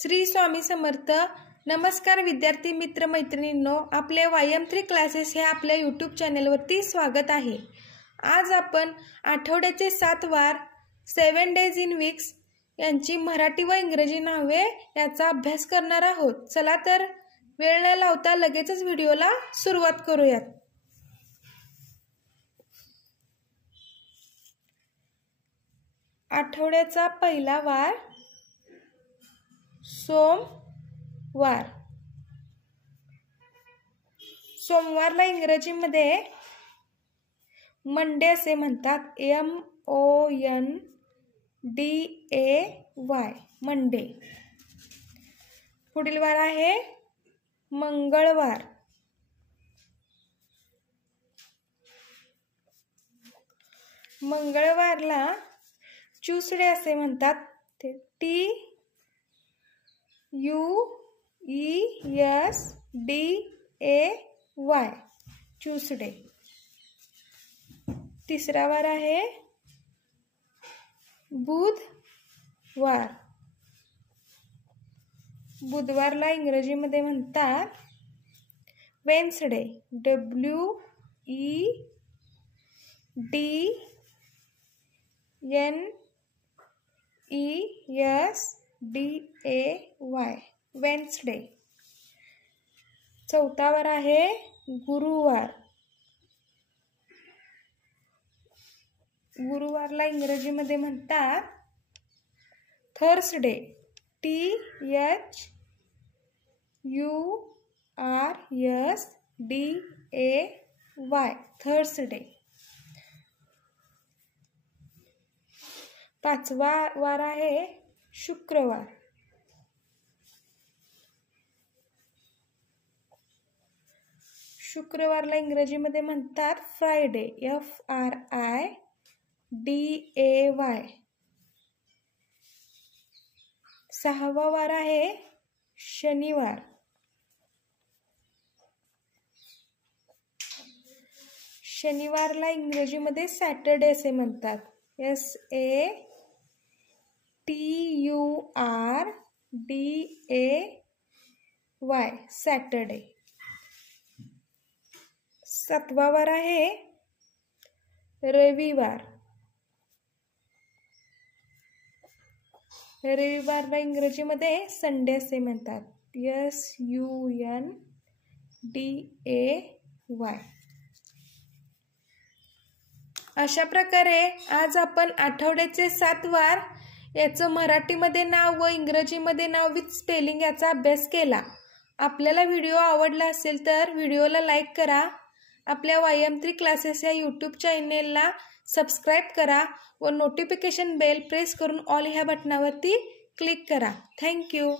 श्री स्वामी समर्थ। नमस्कार विद्यार्थी मित्र मैत्रिणींनो, आपले व्यायाम 3 क्लासेस हे आपल्या यूट्यूब चॅनलवरती स्वागत आहे। आज आपण आठवड्याचे 7 वार 7 डेज इन वीक्स यांची मराठी व इंग्रजी नावे याचा अभ्यास करणार आहोत। चला तर वेळ न लावता लगेचच व्हिडिओला सुरुवात करूयात। आठवड्याचा पहिला वार सोमवार। सोमवारला इंग्रजीमध्ये मंडे असे म्हणतात, MONDAY मंडे। पुढील वार आहे मंगळवार। मंगळवारला ट्यूसडे असे म्हणतात, TUESDAY ट्यूसडे। तिसरा वार आहे बुधवार। बुधवारला इंग्रजीमध्ये म्हणतात वेन्सडे, WEDNESDAY वेन्सडे। चौथा वार आहे गुरुवार। गुरुवारला इंग्रजीमध्ये म्हणतात थर्सडे, THURSDAY थर्सडे। पाचवा वार आहे शुक्रवार। शुक्रवारला इंग्रजीमध्ये म्हणतात फ्रायडे, FRIDAY। सहावा वार आहे शनिवार। शनिवारला इंग्रजीमध्ये सॅटरडे असे म्हणतात, SATURDAY सॅटरडे। सातवा वार आहे रविवार। रविवारला इंग्रजीमध्ये संडे असे म्हणतात, SUNDAY। अशा प्रकारे आज आपण आठवड्याचे 7 वार याचं मराठीमध्ये नाव व इंग्रजीमध्ये नाव विथ स्पेलिंग याचा अभ्यास केला। आपल्याला व्हिडिओ आवडला असेल तर व्हिडिओला लाईक करा, आपल्या व्यायाम 3 क्लासेस या यूट्यूब चॅनेलला सबस्क्राईब करा व नोटिफिकेशन बेल प्रेस करून ऑल ह्या बटनावरती क्लिक करा। थँक्यू।